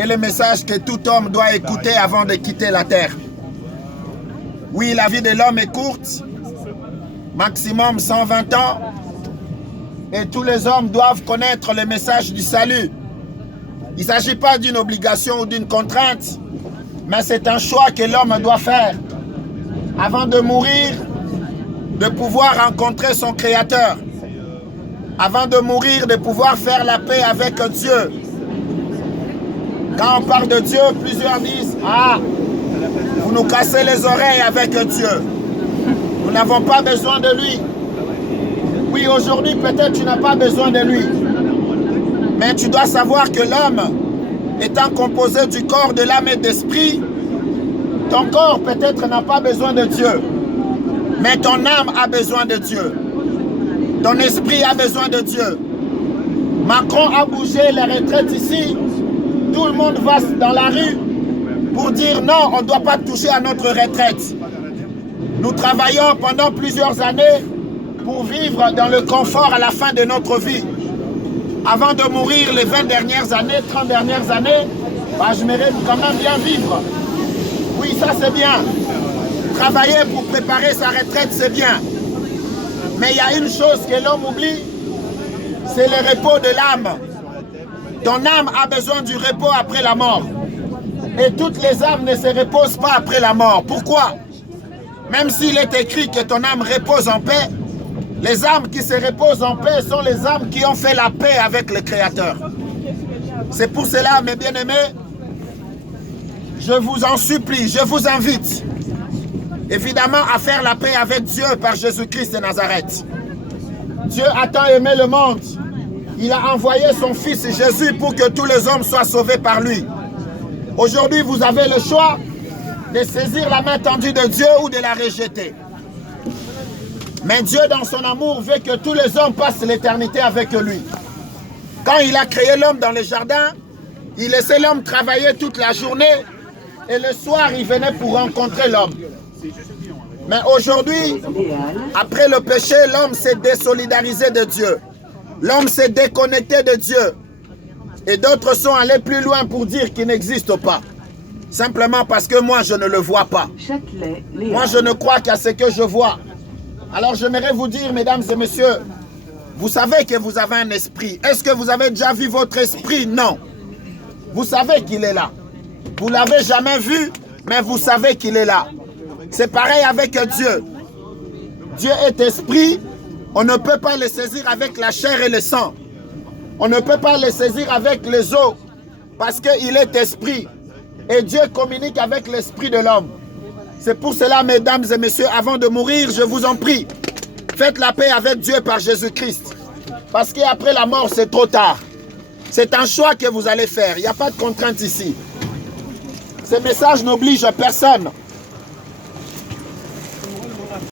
est le message que tout homme doit écouter avant de quitter la terre. Oui, la vie de l'homme est courte, maximum 120 ans, et tous les hommes doivent connaître le message du salut. Il ne s'agit pas d'une obligation ou d'une contrainte, mais c'est un choix que l'homme doit faire avant de mourir, de pouvoir rencontrer son Créateur. Avant de mourir, de pouvoir faire la paix avec Dieu. Quand on parle de Dieu, plusieurs disent « Ah, vous nous cassez les oreilles avec Dieu. Nous n'avons pas besoin de lui. » Oui, aujourd'hui, peut-être tu n'as pas besoin de lui. Mais tu dois savoir que l'homme, étant composé du corps, de l'âme et d'esprit, ton corps peut-être n'a pas besoin de Dieu. Mais ton âme a besoin de Dieu. Ton esprit a besoin de Dieu. Macron a bougé les retraites ici. Tout le monde va dans la rue pour dire non, on ne doit pas toucher à notre retraite. Nous travaillons pendant plusieurs années pour vivre dans le confort à la fin de notre vie. Avant de mourir les 20 dernières années, 30 dernières années, je mérite quand même bien vivre. Oui, ça c'est bien. Travailler pour préparer sa retraite, c'est bien. Mais il y a une chose que l'homme oublie, c'est le repos de l'âme. Ton âme a besoin du repos après la mort. Et toutes les âmes ne se reposent pas après la mort. Pourquoi? Même s'il est écrit que ton âme repose en paix, les âmes qui se reposent en paix sont les âmes qui ont fait la paix avec le Créateur. C'est pour cela, mes bien-aimés, je vous en supplie, je vous invite, évidemment, à faire la paix avec Dieu par Jésus-Christ de Nazareth. Dieu a tant aimé le monde. Il a envoyé son Fils Jésus pour que tous les hommes soient sauvés par lui. Aujourd'hui, vous avez le choix de saisir la main tendue de Dieu ou de la rejeter. Mais Dieu, dans son amour, veut que tous les hommes passent l'éternité avec lui. Quand il a créé l'homme dans le jardin, il laissait l'homme travailler toute la journée et le soir, il venait pour rencontrer l'homme. Mais aujourd'hui, après le péché, l'homme s'est désolidarisé de Dieu. L'homme s'est déconnecté de Dieu. Et d'autres sont allés plus loin pour dire qu'il n'existe pas. Simplement parce que moi, je ne le vois pas. Moi, je ne crois qu'à ce que je vois. Alors, j'aimerais vous dire, mesdames et messieurs, vous savez que vous avez un esprit. Est-ce que vous avez déjà vu votre esprit? Non. Vous savez qu'il est là. Vous ne l'avez jamais vu, mais vous savez qu'il est là. C'est pareil avec Dieu. Dieu est esprit. On ne peut pas le saisir avec la chair et le sang. On ne peut pas le saisir avec les os parce qu'il est esprit. Et Dieu communique avec l'esprit de l'homme. C'est pour cela, mesdames et messieurs, avant de mourir, je vous en prie, faites la paix avec Dieu par Jésus-Christ. Parce qu'après la mort, c'est trop tard. C'est un choix que vous allez faire. Il n'y a pas de contrainte ici. Ce message n'oblige personne.